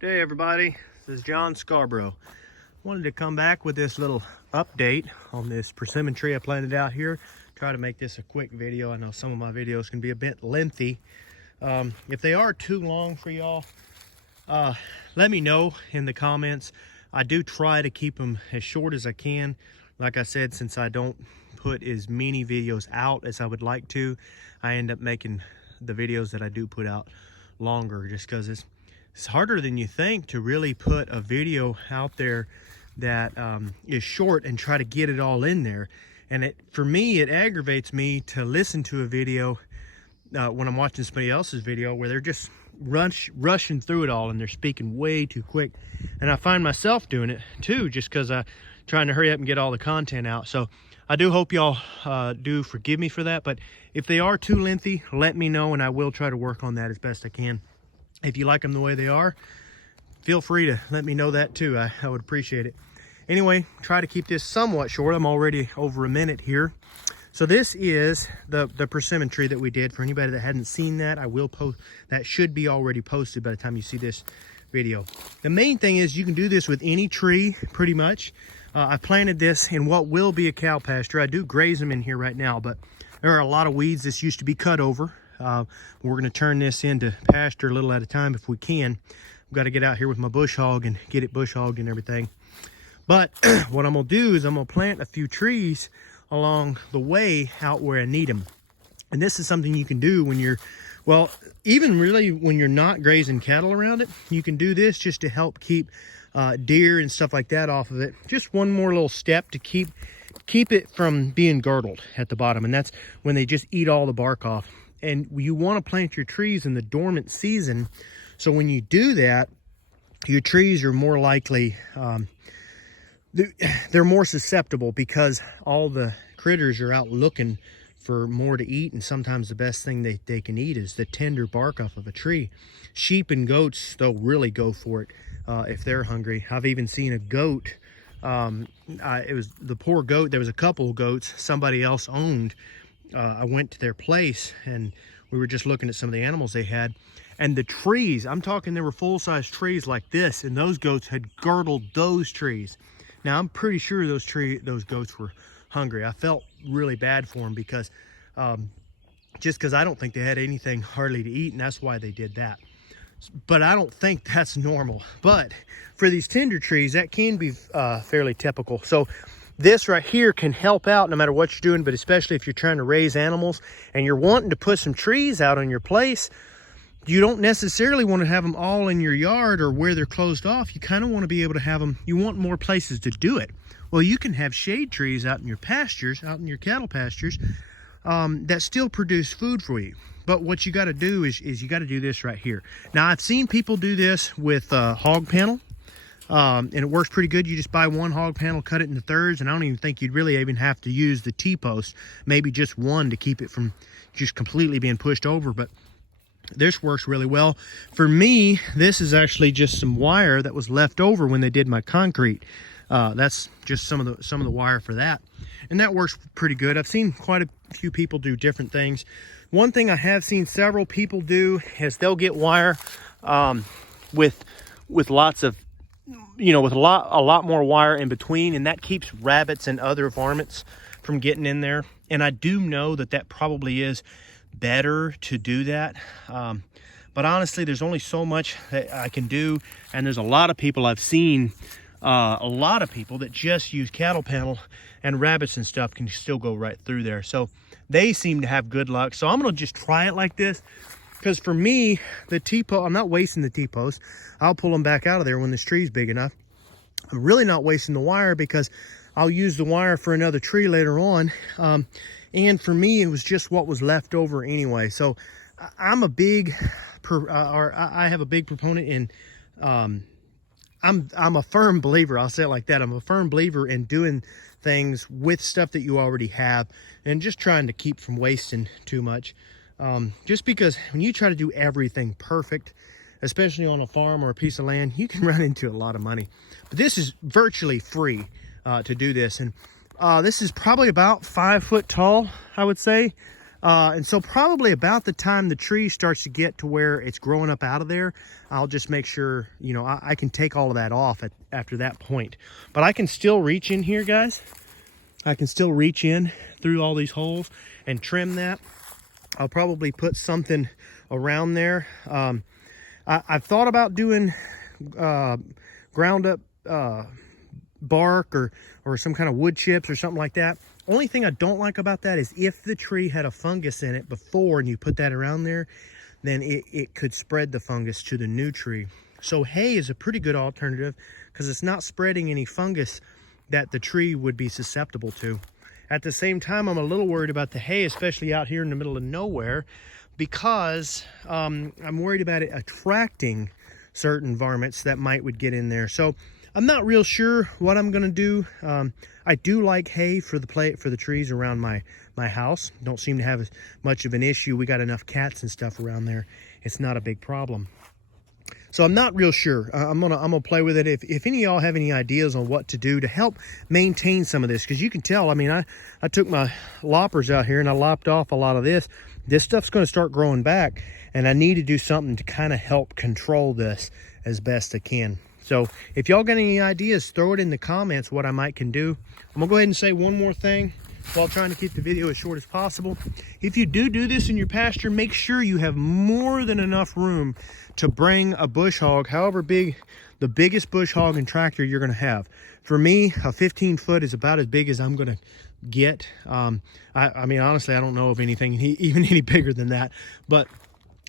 Good day, everybody. This is John Scarborough. Wanted to come back with this little update on this persimmon tree I planted out here. Try to make this a quick video. I know some of my videos can be a bit lengthy. If they are too long for y'all, let me know in the comments. I do try to keep them as short as I can. Like I said, since I don't put as many videos out as I would like to, I end up making the videos that I do put out longer, just because it's harder than you think to really put a video out there that is short and try to get it all in there. And for me, it aggravates me to listen to a video when I'm watching somebody else's video where they're just rushing through it all and they're speaking way too quick. And I find myself doing it too, just because I'm trying to hurry up and get all the content out. So I do hope y'all do forgive me for that. But if they are too lengthy, let me know and I will try to work on that as best I can. If you like them the way they are, feel free to let me know that too. I would appreciate it. Anyway, try to keep this somewhat short. I'm already over a minute here. So this is the persimmon tree that we did. For anybody that hadn't seen that, I will post. That should be already posted by the time you see this video. The main thing is you can do this with any tree, pretty much. I planted this in what will be a cow pasture. I do graze them in here right now, but there are a lot of weeds. This used to be cut over. We're going to turn this into pasture a little at a time if we can. I've got to get out here with my bush hog and get it bush hogged and everything. But what I'm going to do is I'm going to plant a few trees along the way out where I need them. And this is something you can do when you're, well, even really when you're not grazing cattle around it. You can do this just to help keep deer and stuff like that off of it. Just one more little step to keep it from being girdled at the bottom. And that's when they just eat all the bark off. And you want to plant your trees in the dormant season. So when you do that, your trees are more likely, they're more susceptible because all the critters are out looking for more to eat. And sometimes the best thing they can eat is the tender bark off of a tree. Sheep and goats, they'll really go for it if they're hungry. I've even seen a goat. It was the poor goat. There was a couple of goats somebody else owned. I went to their place and we were just looking at some of the animals they had, and the trees, I'm talking there were full-size trees like this, and those goats had girdled those trees. Now I'm pretty sure those goats were hungry. I felt really bad for them because just because I don't think they had anything hardly to eat, and that's why they did that. But I don't think that's normal. But for these tender trees, that can be fairly typical. So this right here can help out no matter what you're doing, but especially if you're trying to raise animals and you're wanting to put some trees out on your place. You don't necessarily want to have them all in your yard or where they're closed off. You kind of want to be able to have them, you want more places to do it. Well, you can have shade trees out in your pastures, out in your cattle pastures, that still produce food for you. But what you got to do is you got to do this right here. Now, I've seen people do this with hog panel. And it works pretty good. You just buy one hog panel, cut it into thirds, and I don't even think you'd really even have to use the T-post, maybe just one to keep it from just completely being pushed over. But this works really well. For me, this is actually just some wire that was left over when they did my concrete. That's just some of the wire for that, and that works pretty good. I've seen quite a few people do different things. One thing I have seen several people do is they'll get wire with lots of, with a lot more wire in between, and that keeps rabbits and other varmints from getting in there. And I do know that probably is better to do that. But honestly, there's only so much that I can do, and there's a lot of people I've seen, a lot of people that just use cattle panel, and rabbits and stuff can still go right through there. So they seem to have good luck. So I'm gonna just try it like this. Because for me, the T-post, I'm not wasting the T-post. I'll pull them back out of there when this tree's big enough. I'm really not wasting the wire because I'll use the wire for another tree later on. And for me, it was just what was left over anyway. So I'm a big, I have a big proponent in, I'm a firm believer, I'll say it like that. I'm a firm believer in doing things with stuff that you already have and just trying to keep from wasting too much. Just because when you try to do everything perfect, especially on a farm or a piece of land, you can run into a lot of money. But this is virtually free to do this. And this is probably about 5 foot tall, I would say. And so probably about the time the tree starts to get to where it's growing up out of there, I'll just make sure, you know, I can take all of that off after that point. But I can still reach in here, guys. I can still reach in through all these holes and trim that. I'll probably put something around there. I've thought about doing ground up bark or some kind of wood chips or something like that. Only thing I don't like about that is if the tree had a fungus in it before and you put that around there, then it could spread the fungus to the new tree. So hay is a pretty good alternative because it's not spreading any fungus that the tree would be susceptible to. At the same time, I'm a little worried about the hay, especially out here in the middle of nowhere, because I'm worried about it attracting certain varmints that would get in there. So I'm not real sure what I'm gonna do. I do like hay for the trees around my house. Don't seem to have as much of an issue. We got enough cats and stuff around there. It's not a big problem. So I'm not real sure. I'm gonna play with it. If any of y'all have any ideas on what to do to help maintain some of this, because you can tell, I mean, I took my loppers out here and I lopped off a lot of this. This stuff's gonna start growing back, and I need to do something to kind of help control this as best I can. So if y'all got any ideas, throw it in the comments what I can do. I'm gonna go ahead and say one more thing while trying to keep the video as short as possible. If you do this in your pasture, make sure you have more than enough room to bring a bush hog, however big, the biggest bush hog and tractor you're gonna have. For me, a 15 foot is about as big as I'm gonna get. I mean, honestly, I don't know of anything even any bigger than that, but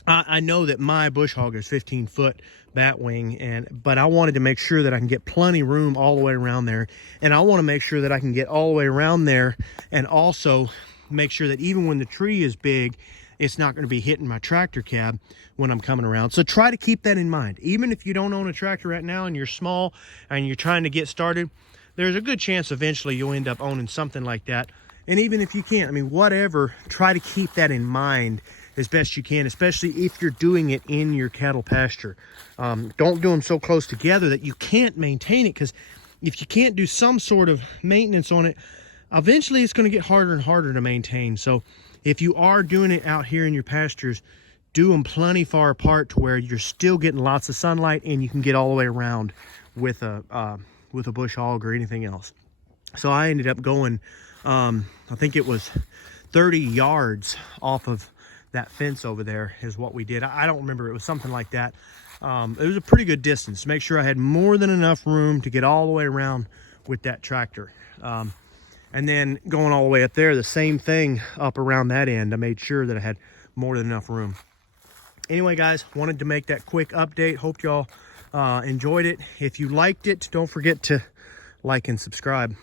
I know that my bush hog is 15 foot batwing, but I wanted to make sure that I can get plenty room all the way around there, and I want to make sure that I can get all the way around there, and also make sure that even when the tree is big, it's not going to be hitting my tractor cab when I'm coming around. So try to keep that in mind. Even if you don't own a tractor right now and you're small and you're trying to get started, there's a good chance eventually you'll end up owning something like that. And even if you can't, I mean, whatever, try to keep that in mind as best you can, especially if you're doing it in your cattle pasture. Don't do them so close together that you can't maintain it, because if you can't do some sort of maintenance on it, eventually it's going to get harder and harder to maintain. So if you are doing it out here in your pastures, do them plenty far apart to where you're still getting lots of sunlight and you can get all the way around with a bush hog or anything else. So I ended up going, I think it was 30 yards off of that fence over there is what we did. I don't remember, it was something like that. It was a pretty good distance to make sure I had more than enough room to get all the way around with that tractor. And then going all the way up there, the same thing up around that end. I made sure that I had more than enough room. Anyway, guys, wanted to make that quick update. Hope y'all enjoyed it. If you liked it, don't forget to like and subscribe.